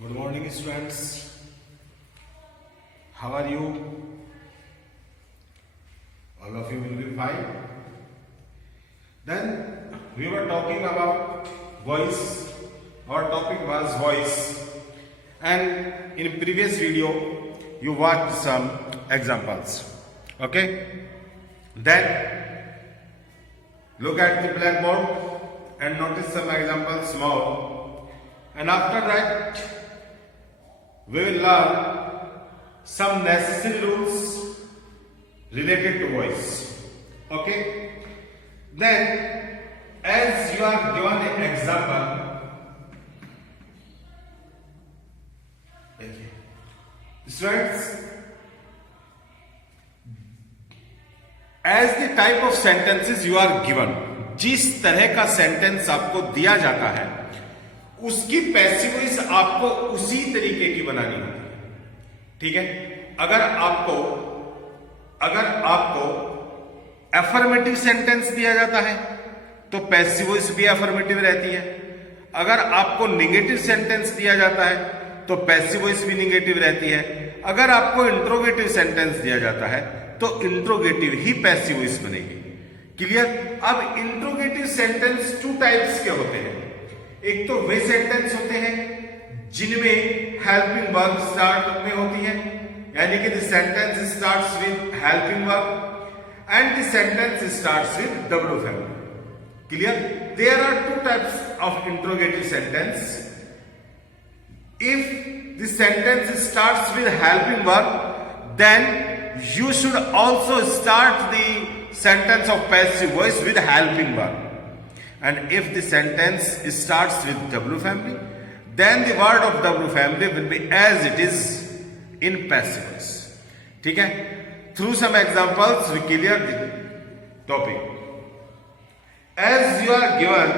Good morning, students. How are you? All of you will be fine. Then we were talking about voice. Our topic was voice. And in previous video, you watched some examples. Okay? Then look at the blackboard and notice some examples more. And after that, we will learn some necessary rules related to voice. Okay? Then, as you are given an example, students, as the type of sentences you are given, जिस तरह का sentence आपको दिया जाता है उसकी passive voice आपको उसी तरीके की बनानी होती है. ठीक है? अगर आपको एफर्मेटिव सेंटेंस दिया जाता है तो पैसिव वॉइस भी एफर्मेटिव रहती है. अगर आपको निगेटिव सेंटेंस दिया जाता है तो पैसिव वॉइस भी निगेटिव रहती है. अगर आपको इंट्रोगेटिव सेंटेंस दिया जाता है तो इंट्रोगेटिव ही पैसिव वॉइस बनेगी. क्लियर? अब इंट्रोगेटिव सेंटेंस टू टाइप्स के होते हैं. एक तो वे सेंटेंस होते हैं जिनमें हेल्पिंग वर्ब स्टार्ट में होती है, यानी कि the sentence starts with helping verb and the sentence starts with W family. Clear? There are two types of interrogative sentence. If the sentence starts with helping verb, then you should also start the sentence of passive voice with helping verb. And if the sentence starts with W family, then the word of W family will be as it is in passive voice. ठीक है? Through some examples, we clear the topic. As you are given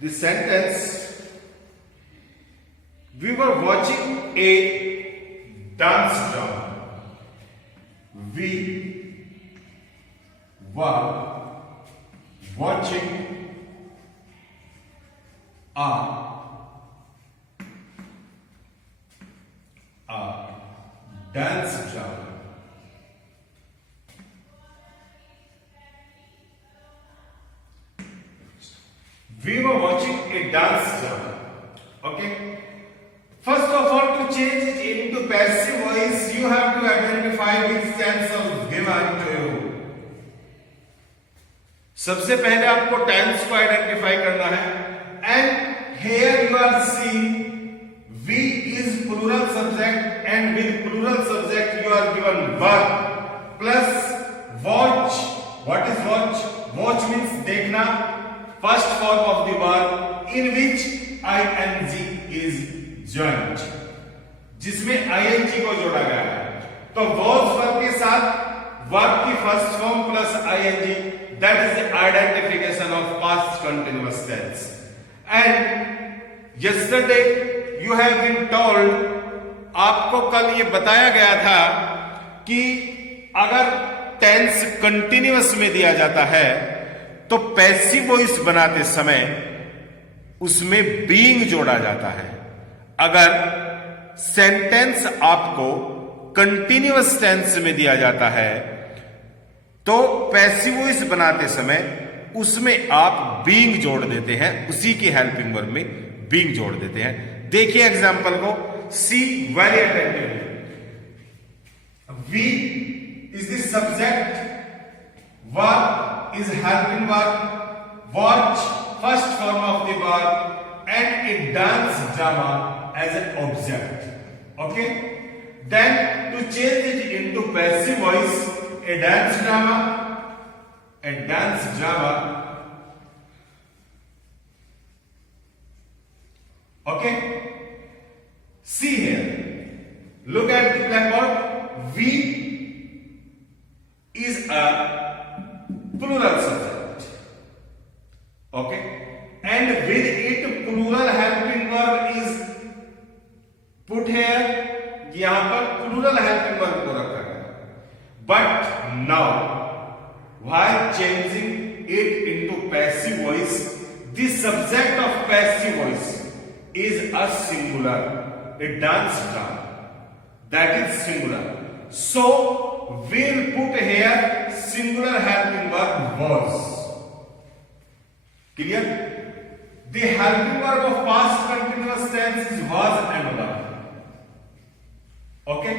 the sentence, we were watching a dance drama. We were watching a dance drama. We were watching a dance drama. Okay? First of all, to change it into passive voice, you have to identify which tense is given to you. सबसे पहले आपको tense को identify करना है. And here you are seeing we is plural subject and with plural subject you are given verb plus watch. What is watch? Watch means देखना. First form of the verb in which ing is joined, जिसमें ing को जोड़ा गया है. तो was verb के साथ verb की first form plus ing, that is the identification of past continuous tense. And yesterday you have been told, आपको कल ये बताया गया था कि अगर टेंस कंटिन्यूअस में दिया जाता है तो पैसिव वॉइस बनाते समय उसमें बीइंग जोड़ा जाता है. अगर सेंटेंस आपको कंटिन्यूअस टेंस में दिया जाता है तो पैसिव वॉइस बनाते समय उसमें आप बीइंग जोड़ देते हैं, उसी की हेल्पिंग वर्ब में बीइंग जोड़ देते हैं. देखिए एग्जांपल को, see very attentively. We is the subject, verb is helping verb, watch first form of the verb and a dance drama as an object. Okay? Then to change it into passive voice, a dance drama. Okay? See here. Look at the blackboard. We is a plural subject. Okay? And with it plural helping verb is put here. यहां पर plural helping verb को रखा गया. But now, while changing it into passive voice, the subject of passive voice is a singular, a dance drama that is singular. So we'll put here singular helping verb was. Clear? The helping verb of past continuous tense is was and were. Okay?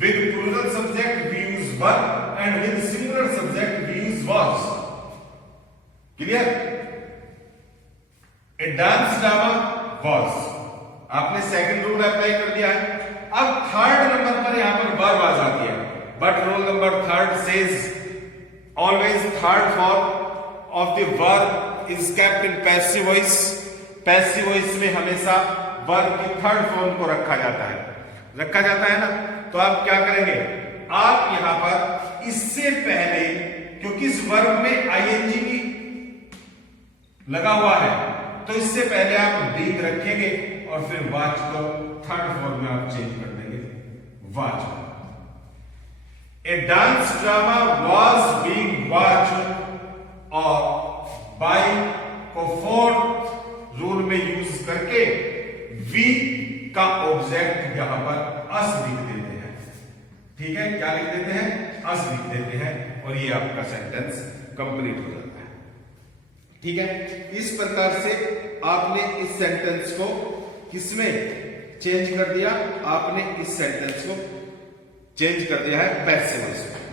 With plural subject we use were, and with singular subject we use was. Clear? A dance drama was. आपने second rule apply कर दिया है. अब third number पर यहां पर verb आ जाती है, but rule number third says always third form of the verb is kept in passive voice. Passive voice में हमेशा वर्ब की थर्ड फॉर्म को रखा जाता है ना. तो आप क्या करेंगे, आप यहां पर इससे पहले, क्योंकि इस वर्ब में आईएनजी लगा हुआ है, तो इससे पहले आप बींग रखेंगे और फिर वाच को थर्ड फॉर्म में आप चेंज कर देंगे watch. A dance drama was being watched, और बाय को फोर्थ रूल में यूज करके वी का ऑब्जेक्ट यहां पर अस लिख देते हैं. ठीक है, क्या लिख देते हैं, अस लिख देते हैं, और ये आपका सेंटेंस कंप्लीट हो जाता है. ठीक है, इस प्रकार से आपने इस सेंटेंस को किसमें चेंज कर दिया, आपने इस सेंटेंस को चेंज कर दिया है पैसिव वॉइस में.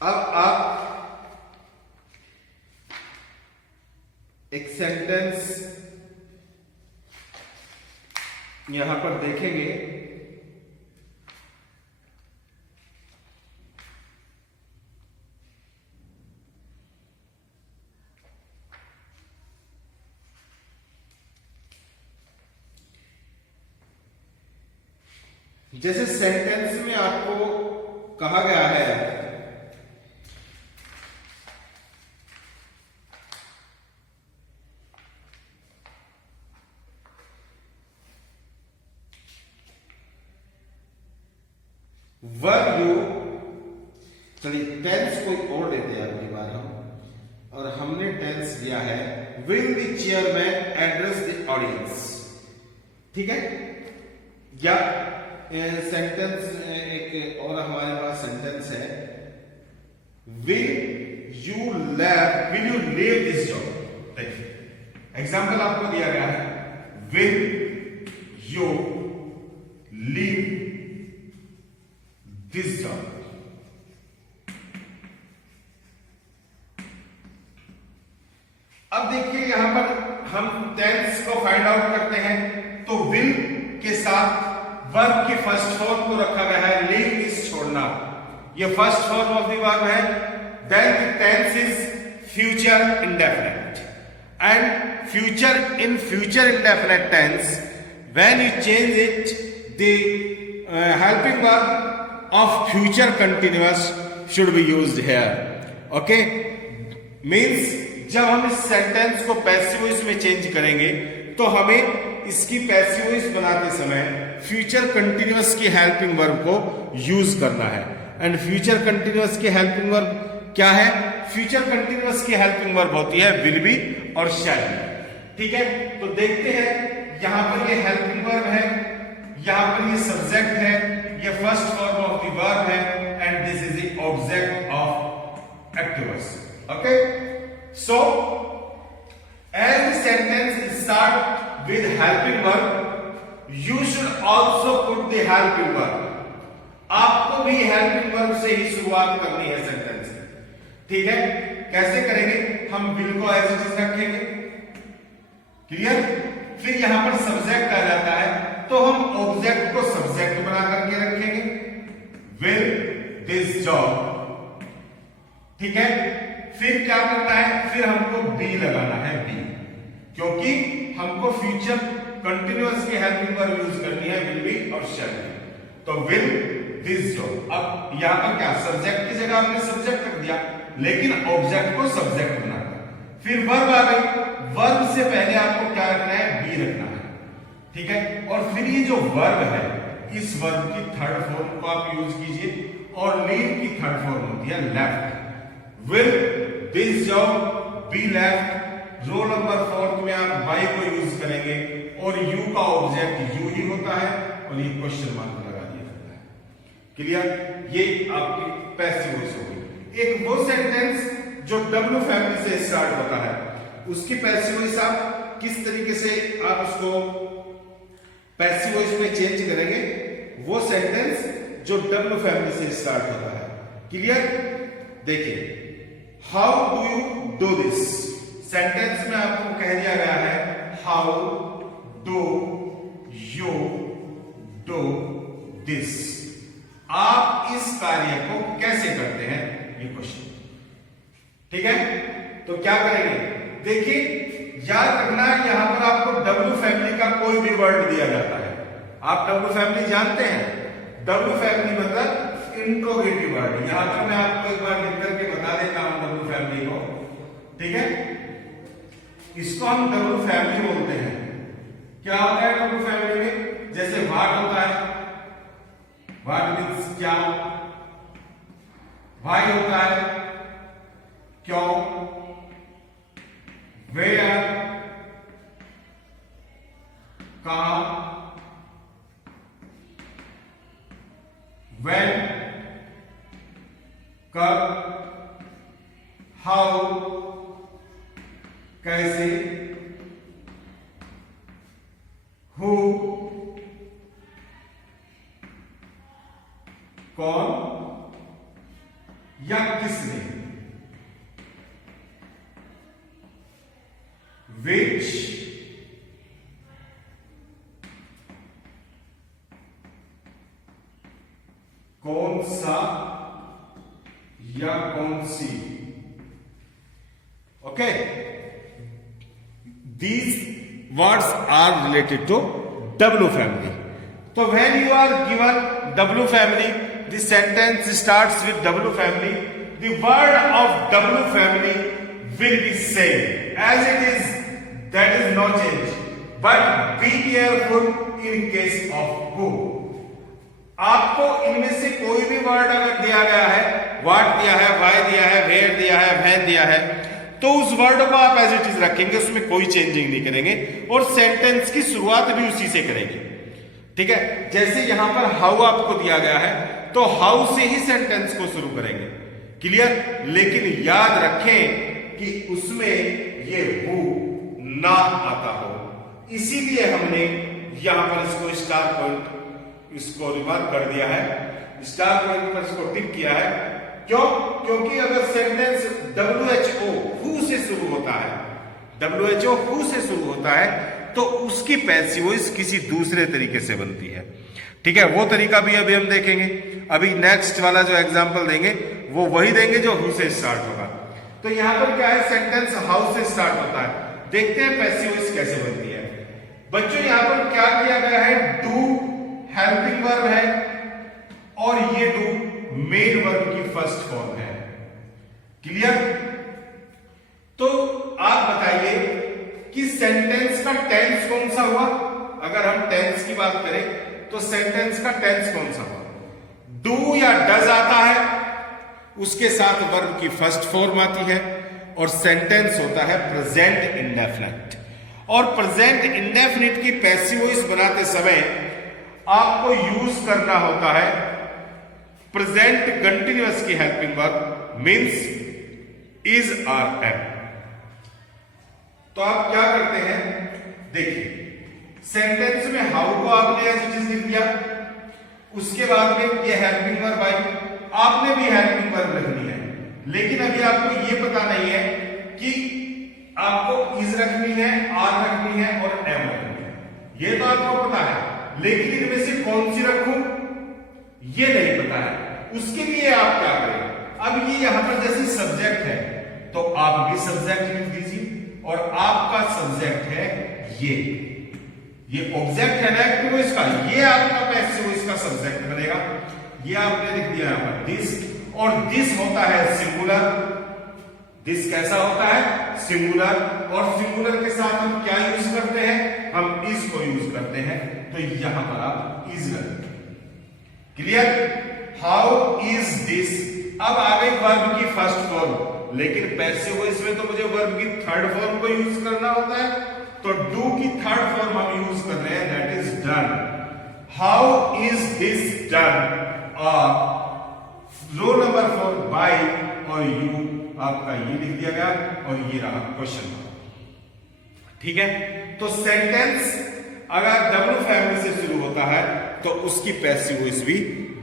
अब आप एक सेंटेंस यहां पर देखेंगे. जैसे सेंटेंस में आपको कहा गया है वर यू, चलिए टेंस कोई और लेते हैं अगली बार हम, और हमने टेंस दिया है will the chairman address the audience. ठीक है, या सेंटेंस एक और हमारे पास सेंटेंस है will you leave this job. देखिए एग्जाम्पल आपको दिया गया है will you leave this job. अब देखिए यहां पर हम टेंस को फाइंड आउट करते हैं, तो विल के साथ वर्ब की फर्स्ट फॉर्म को रखा गया है लीव इज छोड़ना, ये first form of the verb है. Then the tense is future indefinite, and future indefinite tense when you change it the helping verb of future continuous should be used here. Okay, means जब हम इस sentence को passive voice में change करेंगे तो हमें इसकी पैसिव वॉइस बनाते समय फ्यूचर कंटिन्यूअस की हेल्पिंग वर्ब को यूज करना है. एंड फ्यूचर कंटिन्यूअस की हेल्पिंग वर्ब क्या है, फ्यूचर कंटिन्यूअस की हेल्पिंग वर्ब होती है विल बी और शैल बी. ठीक है, तो देखते हैं यहां पर ये हेल्पिंग वर्ब है, यहां पर ये सब्जेक्ट है, ये first form of the verb है, and this is the object of active voice. Okay, so as the sentence start with helping verb, you should also put the helping verb. आपको भी helping verb से ही शुरुआत करनी है sentence की. ठीक है, कैसे करेंगे, हम will को as it is रखेंगे. क्लियर? फिर यहां पर सब्जेक्ट आ जाता है, तो हम ऑब्जेक्ट को सब्जेक्ट बना करके रखेंगे will this job. ठीक है, फिर क्या करना है, फिर हमको बी लगाना है, बी, क्योंकि हमको फ्यूचर कंटिन्यूअस की हेल्पिंग वर्ब यूज करनी है विल बी और शैल बी. तो विल दिस जॉब. अब यहां पर क्या, सब्जेक्ट की जगह आपने सब्जेक्ट रख दिया, लेकिन ऑब्जेक्ट को सब्जेक्ट बनाना. फिर वर्ब आ गई, वर्ब से पहले आपको क्या रखना है, बी रखना है. ठीक है, और फिर ये जो वर्ब है, इस वर्ब की थर्ड फॉर्म को आप यूज कीजिए, और लीव की थर्ड फॉर्म होती है left. Will this job be left roll number 4 में आप बाई को यूज करेंगे और यू का ऑब्जेक्ट यू ही होता है और ये क्वेश्चन मार्क लगा दिया जाता है। क्लियर? ये आपकी पैसिव वॉइस होगी। एक वो सेंटेंस जो डब्ल्यू फैमिली से स्टार्ट होता है, उसकी पैसिव वॉइस आप किस तरीके से आप उसको पैसिव वॉइस में चेंज करेंगे, वो सेंटेंस जो डब्ल्यू फैमिली से स्टार्ट होता है। क्लियर? देखिए, how do you do this sentence में आपको कह दिया गया है how do you do this, आप इस कार्य को कैसे करते हैं, ये क्वेश्चन। ठीक है, तो क्या करेंगे? देखिए, याद रखना यहां पर आपको डब्ल्यू फैमिली का कोई भी वर्ड दिया जाता है। आप डब्ल्यू फैमिली जानते हैं? डब्ल्यू फैमिली मतलब इंट्रोगेटिव वर्ड। यहां पर मैं आपको एक बार लिख करके बता देता हूं डब्ल्यू फैमिली को। ठीक है, इसको हम डब्ल्यू फैमिली बोलते हैं। क्या होता है डब्ल्यू फैमिली में? जैसे व्हाट होता है, व्हाट मीन्स क्या, व्हाई होता है क्यों, वेयर कहां, व्हेन कब, हाउ कैसे, हु कौन या किसने, which कौन सा या कौन सी। Okay, these words are related to W family. So when you are given W family, the sentence starts with W family. The word of W family will be same as it is. That is no change. But be careful in case of who. आपको इनमें से कोई भी word अगर दिया गया है, what दिया है, व्हाई दिया है, वेयर दिया है, व्हेन दिया है, तो उस वर्ड को आप एज इट इज रखेंगे, उसमें कोई चेंजिंग नहीं करेंगे और सेंटेंस की शुरुआत भी उसी से करेंगे। ठीक है, जैसे यहां पर हाउ आपको दिया गया है तो हाउ से ही सेंटेंस को शुरू करेंगे। क्लियर? लेकिन याद रखें कि उसमें ये हु ना आता हो, इसीलिए हमने यहां पर इसको स्टार पॉइंट इसको रिमार्क कर दिया है, स्टार पॉइंट पर इसको टिक किया है। क्यों? क्योंकि अगर सेंटेंस WHO हु से शुरू होता है, WHO हु से शुरू होता है, तो उसकी पैसिव वॉइस किसी दूसरे तरीके से बनती है। ठीक है, वो तरीका भी अभी हम देखेंगे। अभी नेक्स्ट वाला जो एग्जांपल देंगे वो वही देंगे जो हु से स्टार्ट होगा। तो यहां पर क्या है, सेंटेंस हाउ से स्टार्ट होता है। देखते हैं पैसिव वॉइस कैसे बनती है। बच्चों, यहां पर क्या किया गया है, डू हेल्पिंग वर्ब है और ये डू मेन वर्ब की फर्स्ट फॉर्म है। क्लियर? तो आप बताइए कि सेंटेंस का टेंस कौन सा हुआ। अगर हम टेंस की बात करें तो सेंटेंस का टेंस कौन सा हुआ? डू या डज आता है, उसके साथ वर्ब की फर्स्ट फॉर्म आती है और सेंटेंस होता है प्रेजेंट इंडेफिनिट। और प्रेजेंट इंडेफिनिट की पैसिव वॉइस बनाते समय आपको यूज करना होता है प्रेजेंट कंटिन्यूअस की helping verb means is are am. तो आप क्या करते हैं, देखिए सेंटेंस में हाउ को आपने ऐसी चीज लिख दिया, उसके बाद में ये हेल्पिंग वर्ब आई, आपने भी हेल्पिंग वर्ब लिखनी है। लेकिन अभी आपको ये पता नहीं है कि आपको इज रखनी है, आर रखनी है और एम रखनी है, ये तो आपको पता है। लेकिन इनमें से कौन सी रखूं ये नहीं पता है। उसके लिए आप क्या करें, अब ये यहां पर जैसे सब्जेक्ट है तो आप भी सब्जेक्ट लिख दीजिए और आपका सब्जेक्ट है ये ऑब्जेक्ट है ना एक्टिव वॉइस का, ये आपका पैसिव वॉइस का सब्जेक्ट बनेगा। ये आपने लिख दिया यहां पर दिस, और दिस होता है सिंगुलर। दिस कैसा होता है, सिंगुलर। और सिंगुलर के साथ हम क्या यूज करते हैं, हम इज को यूज करते हैं। तो यहां पर आप इज रखें। क्लियर? हाउ इज दिस अब आ गई वर्ब की फर्स्ट फॉर्म, लेकिन पैसिव वॉइस में तो मुझे वर्ब की थर्ड फॉर्म को यूज करना होता है, तो डू की थर्ड फॉर्म हम यूज कर रहे हैं, that is done. How is this done? Row number 4 by और यू आपका ये लिख दिया गया और ये रहा क्वेश्चन। ठीक है, तो सेंटेंस अगर डब्ल्यू फैमिली से शुरू होता है तो उसकी पैसिव वॉइस भी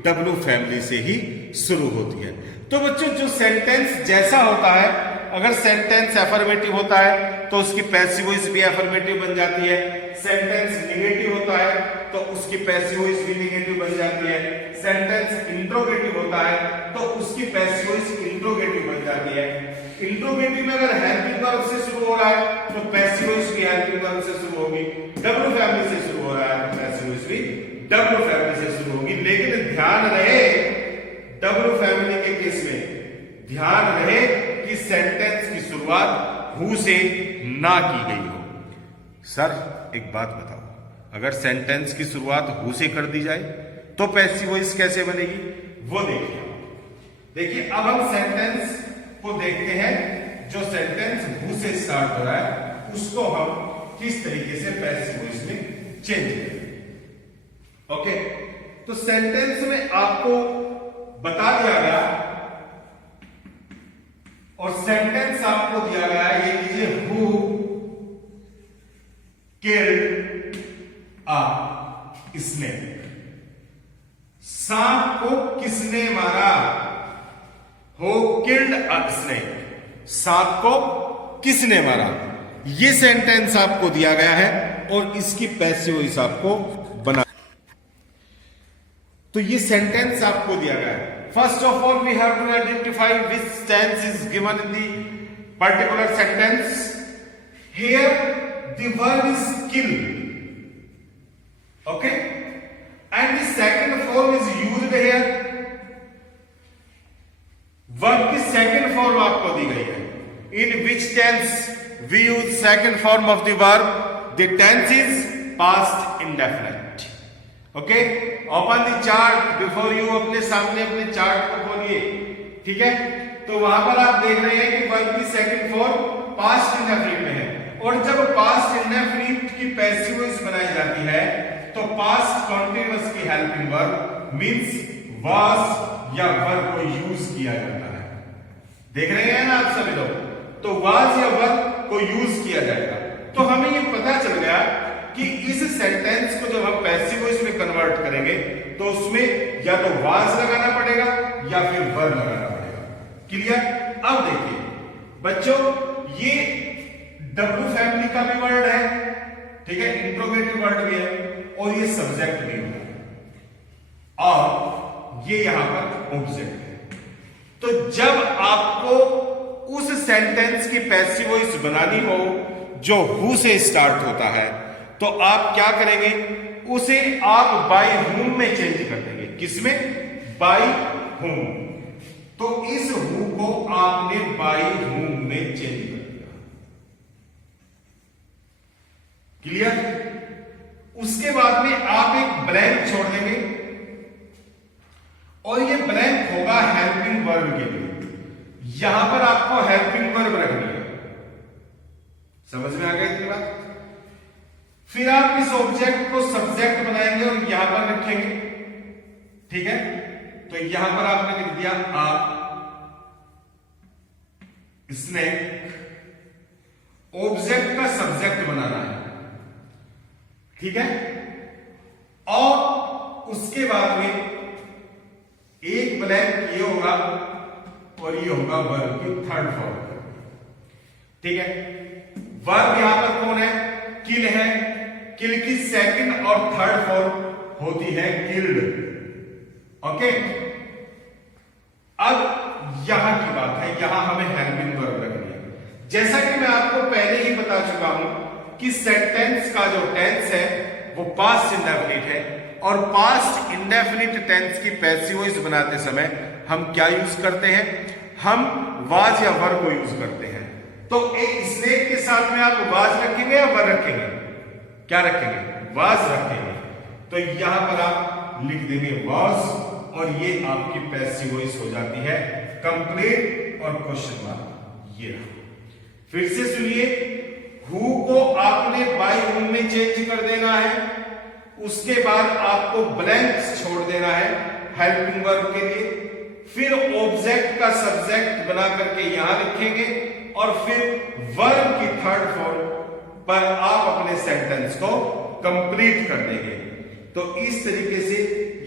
डब्ल्यू फैमिली से ही शुरू होती है। तो बच्चों जो सेंटेंस जैसा होता है, अगर सेंटेंस अफर्मेटिव होता है तो उसकी पैसिव वॉइस भी अफर्मेटिव बन जाती है, सेंटेंस निगेटिव होता है तो उसकी पैसिव वॉइस भी निगेटिव बन जाती है, सेंटेंस इंट्रोगेटिव होता है तो उसकी पैसिव वॉइस इंट्रोगेटिव बन जाती है। इंट्रोगेटिव में अगर हेल्पिंग वर्ब से शुरू हो रहा है तो पैसिव वॉइस भी हेल्पिंग वर्ब से शुरू होगी, डब्ल्यू फैमिली से शुरू हो रहा है तो पैसिव वॉइस भी डब्ल्यू फैमिली से शुरू होगी। लेकिन ध्यान रहे डब्ल्यू फैमिली के केस में ध्यान रहे कि सेंटेंस की शुरुआत हु से ना की गई हो। सर एक बात बताओ, अगर सेंटेंस की शुरुआत हु से कर दी जाए तो पैसिव वॉइस कैसे बनेगी, वो देखिए। देखिए अब हम सेंटेंस को देखते हैं, जो सेंटेंस हु से स्टार्ट हो रहा है उसको हम किस तरीके से पैसिव वॉइस में चेंज करें। ओके, तो सेंटेंस में आपको बता दिया गया और सेंटेंस आपको दिया गया है, ये लीजिए, हु किल्ड अ स्नेक। सांप को किसने मारा? हु किल्ड अ स्नेक, सांप को किसने मारा? ये सेंटेंस आपको दिया गया है और इसकी पैसिव वॉइस आपको बना, तो ये सेंटेंस आपको दिया गया है। First of all we have to identify which tense is given in the particular sentence. Here the verb is kill, okay, and the second form is used here. Verb की second form आपको दी गई है। In which tense we use second form of the verb? The tense is past indefinite. Okay, open the chart before you, अपने सामने अपने chart को खोलिए। ठीक है, तो वहां पर आप देख रहे हैं कि वर्ब की सेकंड फॉर्म पास्ट इंडेफिनिट में है, और जब पास्ट इंडेफिनिट की पैसिव वॉइस बनाई जाती है तो पास्ट कॉन्टिन्यूअस की हेल्पिंग वर्ब मींस वाज या वर को यूज किया जाता है। देख रहे हैं ना आप सभी लोग, तो वाज या वर को यूज किया जाएगा। तो हमें ये पता चल गया कि इस सेंटेंस को जब हम पैसिव वॉइस में कन्वर्ट करेंगे तो उसमें या तो वाज लगाना पड़ेगा या फिर वर लगाना पड़ेगा। क्लियर? अब देखिए बच्चों, ये डब्ल्यू फैमिली का भी वर्ड है, ठीक है, इंट्रोगेटिव वर्ड भी है, और ये सब्जेक्ट भी है, और ये यहां पर ऑब्जेक्ट है। तो जब आपको उस सेंटेंस की पैसिव वॉइस बनानी हो जो हु से स्टार्ट होता है, तो आप क्या करेंगे? उसे आप बाय हुम में चेंज कर देंगे। किसमें? By whom. तो इस हु को आपने बाय हुम में चेंज कर दिया। क्लियर? उसके बाद में आप एक ब्लैंक छोड़ देंगे और ये ब्लैंक होगा हेल्पिंग वर्ब के लिए। यहां पर आपको हेल्पिंग वर्ब रखनी है। समझ में आ गई इतनी बात? फिर आप इस ऑब्जेक्ट को सब्जेक्ट बनाएंगे और यहां पर रखेंगे। ठीक है, तो यहां पर आपने लिख दिया आ स्नेक, ऑब्जेक्ट का सब्जेक्ट बनाना है। ठीक है, और उसके बाद में एक ब्लैंक ये होगा और ये होगा वर्ब की थर्ड फॉर्म। ठीक है, वर्ब यहां पर कौन है? किल है। किल की सेकंड और थर्ड फॉर्म होती है किल्ड। ओके, अब यहां की बात है, यहां हमें हेल्पिंग वर्ब रखनी है। जैसा कि मैं आपको पहले ही बता चुका हूं कि सेंटेंस का जो टेंस है वो पास्ट इंडेफिनिट है, और पास्ट इंडेफिनिट टेंस की पैसिव वॉइस बनाते समय हम क्या यूज करते हैं? हम वाज या वर को यूज करते हैं। तो एक स्नेक के साथ में आप वाज रखेंगे या वर रखेंगे? क्या रखेंगे? वाज रखेंगे। तो यहां पर आप लिख देंगे वाज, और ये आपकी पैसिव वॉइस हो जाती है कंप्लीट और क्वेश्चन मार्क ये रहा। फिर से सुनिए, हु को आपने बाय हुम में चेंज कर देना है, उसके बाद आपको ब्लैंक्स छोड़ देना है हेल्पिंग वर्ब के लिए, फिर ऑब्जेक्ट का सब्जेक्ट बना करके यहां लिखेंगे और फिर वर्ब की थर्ड फॉर्म पर आप अपने सेंटेंस को कंप्लीट कर देंगे। तो इस तरीके से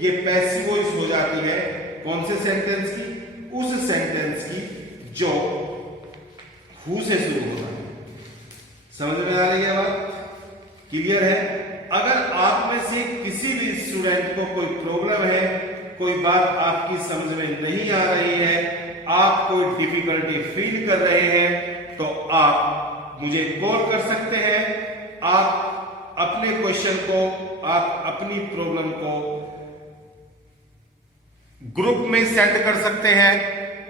ये पैसिव वॉइस हो जाती है कौन से सेंटेंस की, उस सेंटेंस की जो हु से शुरू होता है। समझ में आ रही है बात? क्लियर है? अगर आप में से किसी भी स्टूडेंट को कोई प्रॉब्लम है, कोई बात आपकी समझ में नहीं आ रही है, आप कोई डिफिकल्टी फील कर रहे हैं, तो आप मुझे कॉल कर सकते हैं। आप अपने क्वेश्चन को, आप अपनी प्रॉब्लम को ग्रुप में सेंड कर सकते हैं,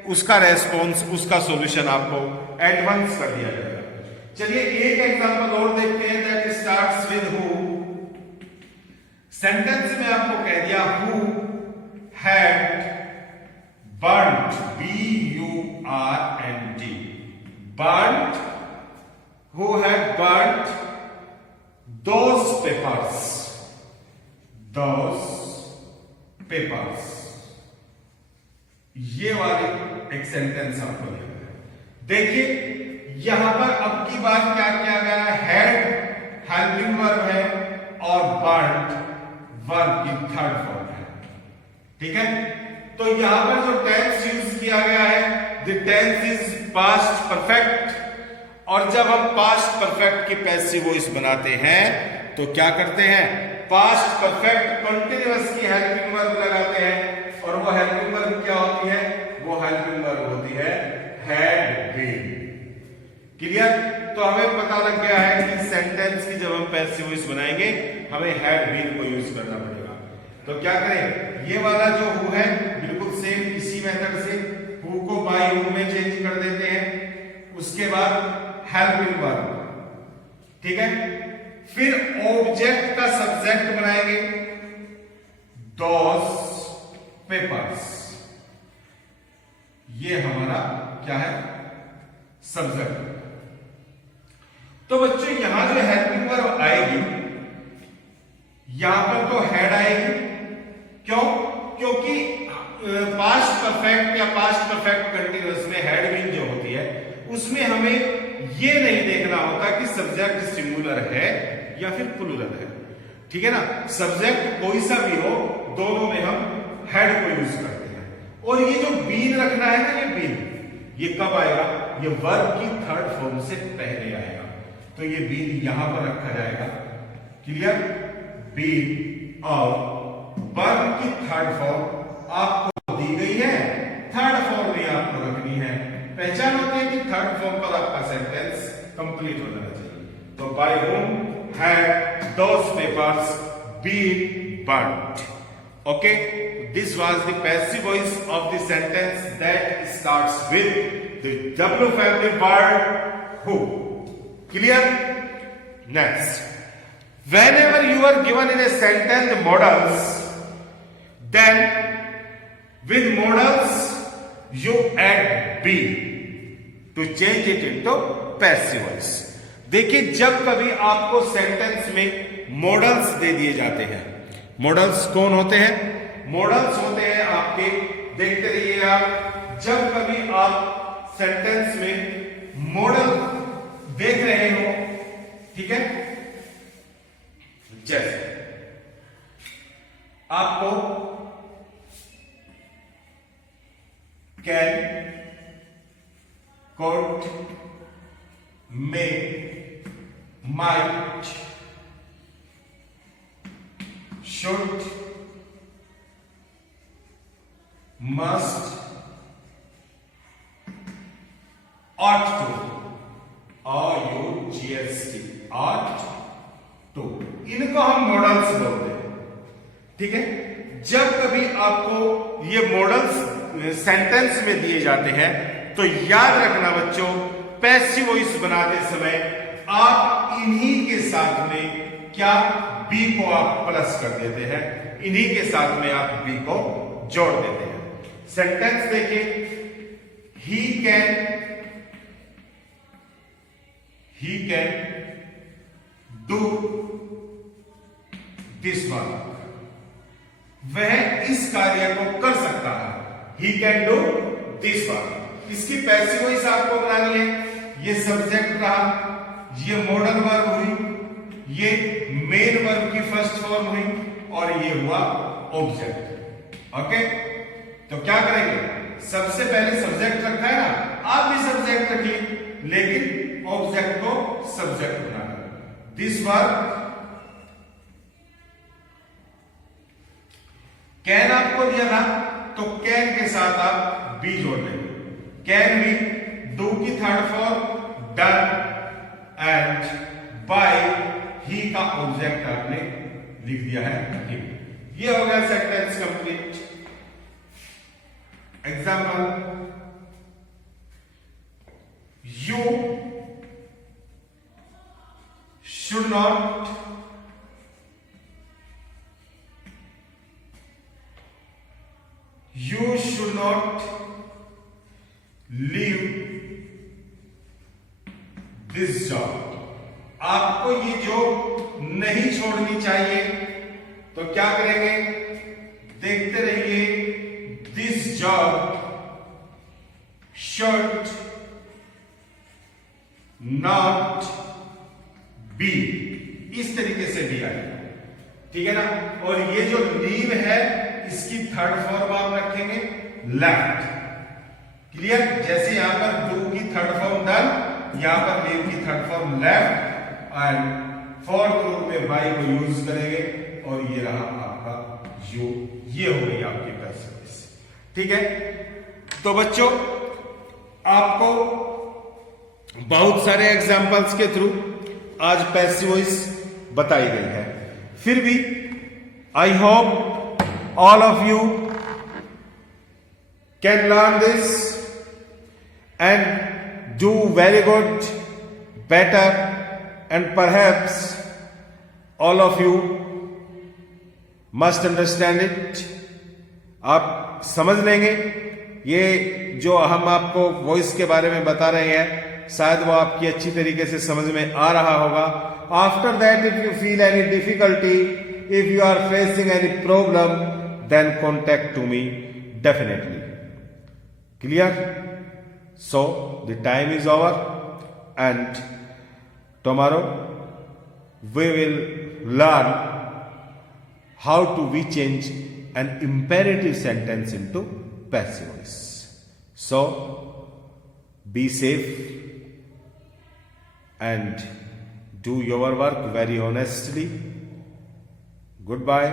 उसका रेस्पॉन्स, उसका सॉल्यूशन आपको एडवांस कर दिया जाएगा। चलिए एक एग्जांपल और देखते हैं that starts with who. Sentence में आपको कह दिया who had burned, B-U-R-N-D, burned, who had burned those papers, ये वाली एक सेंटेंस आपको दिया गया। देखिए यहां पर अब की बात क्या किया गया है, हैड हेल्पिंग वर्ब है और बर्न्ड वर्ब की थर्ड फॉर्म है। ठीक है, तो यहां पर जो टेंस यूज किया गया है, the tense is past perfect, और जब हम पास्ट परफेक्ट की पैसिव वॉइस बनाते हैं तो क्या करते हैं, पास्ट परफेक्ट कंटीन्यूअस की हेल्पिंग वर्ब लगाते हैं, और वो हेल्पिंग वर्ब क्या होती है, वो हेल्पिंग वर्ब होती है हैड बीन। क्लियर? तो हमें पता लग गया है कि सेंटेंस की जब हम पैसिव वॉइस बनाएंगे हमें हैड बीन को यूज करना पड़ेगा। तो क्या करें, ये वाला जो हु है बिल्कुल सेम इसी मेथड से हु को बाय हु में चेंज कर देते हैं, उसके बाद हेल्पिंग वर्ब, ठीक है, फिर ऑब्जेक्ट का सब्जेक्ट बनाएंगे दोस पेपर्स, ये हमारा क्या है, सब्जेक्ट। तो बच्चों यहां जो हेल्पिंग वर्ब आएगी, यहां पर तो हैड आएगी, क्यों? क्योंकि पास्ट परफेक्ट या पास्ट परफेक्ट कंटीन्यूअस में हैड बीन जो होती है उसमें हमें ये नहीं देखना होता कि सब्जेक्ट सिंगुलर है या फिर प्लूरल है। ठीक है ना, सब्जेक्ट कोई सा भी हो, दोनों में हम हैड को यूज करते हैं। और ये जो बीन रखना है ना, ये बीन, ये कब आएगा, ये वर्ब की थर्ड फॉर्म से पहले आएगा, तो ये बीन यहां पर रखा जाएगा। क्लियर? बीन और वर्ब की थर्ड फॉर्म आपको दी गई है, थर्ड फॉर्म में आपको रखनी है। पहचान होती है कि थर्ड फॉर्म पर आपका सेंटेंस कंप्लीट हो जाना चाहिए। तो by whom had those papers been burned. Okay, this was the passive voice of the sentence that starts with the W family word who. Clear? Next, whenever you are given in a sentence modals, then with modals you add be to change it into passive voice. देखिए जब कभी आपको sentence में models दे दिए जाते हैं, models कौन होते हैं, मॉडल्स होते हैं आपके, देखते रहिए आप, जब कभी आप सेंटेंस में मॉडल देख रहे हो, ठीक है, जैसे आपको can, could, may, might, should, must, ought to, OUGST, ought to, इनको हम मॉडल्स बोलते हैं। ठीक है, जब कभी आपको ये मॉडल्स सेंटेंस में दिए जाते हैं तो याद रखना बच्चों, पैसिव वॉइस बनाते समय आप इन्हीं के साथ में क्या, बी को आप प्लस कर देते हैं, इन्हीं के साथ में आप बी को जोड़ देते हैं। सेंटेंस देखिए, he can do this work. वह इस कार्य को कर सकता है. He can do this work. इसकी पैसिव वॉइस आपको बनानी है. ये सब्जेक्ट रहा, ये मॉडल वर्ब हुई, ये मेन वर्ब की फर्स्ट फॉर्म हुई और ये हुआ ऑब्जेक्ट. ओके, तो क्या करेंगे? सबसे पहले सब्जेक्ट रखा है ना, आप भी सब्जेक्ट रखिए, लेकिन ऑब्जेक्ट को subject banana. This verb can आपको दिया था, तो कैन के साथ आप बी जोड़ देंगे. कैन बी, डू की third form done, and by he का ऑब्जेक्ट आपने लिख दिया है हिम. ये हो गया sentence complete. Example, you should not leave this job. आपको ये जॉब नहीं छोड़नी चाहिए. तो क्या करेंगे? देखते रहिए. This job should not be, इस तरीके से दिया है. ठीक है ना. और ये जो लीव है, इसकी थर्ड फॉर्म आप रखेंगे लेफ्ट. क्लियर? जैसे यहां पर डू की थर्ड फॉर्म डन, यहां पर लीव की third form left, and fourth रूप में बाई को यूज करेंगे. और ये रहा आपका यू. ये हो गई आपकी पैसिव वॉइस. ठीक है. तो बच्चों, आपको बहुत सारे एग्जाम्पल्स के थ्रू आज पैसिव वॉइस बताई गई है. फिर भी I hope all of you can learn this and do very good, better, and perhaps all of you must understand it. आप समझ लेंगे. ये जो हम आपको वॉइस के बारे में बता रहे हैं, शायद वो आपकी अच्छी तरीके से समझ में आ रहा होगा. After that, if you feel any difficulty, if you are facing any problem, then contact to me definitely. Clear? So the time is over, and tomorrow we will learn how to we change an imperative sentence into passive voice. So be safe and do your work very honestly. Goodbye.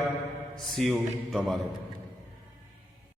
See you tomorrow.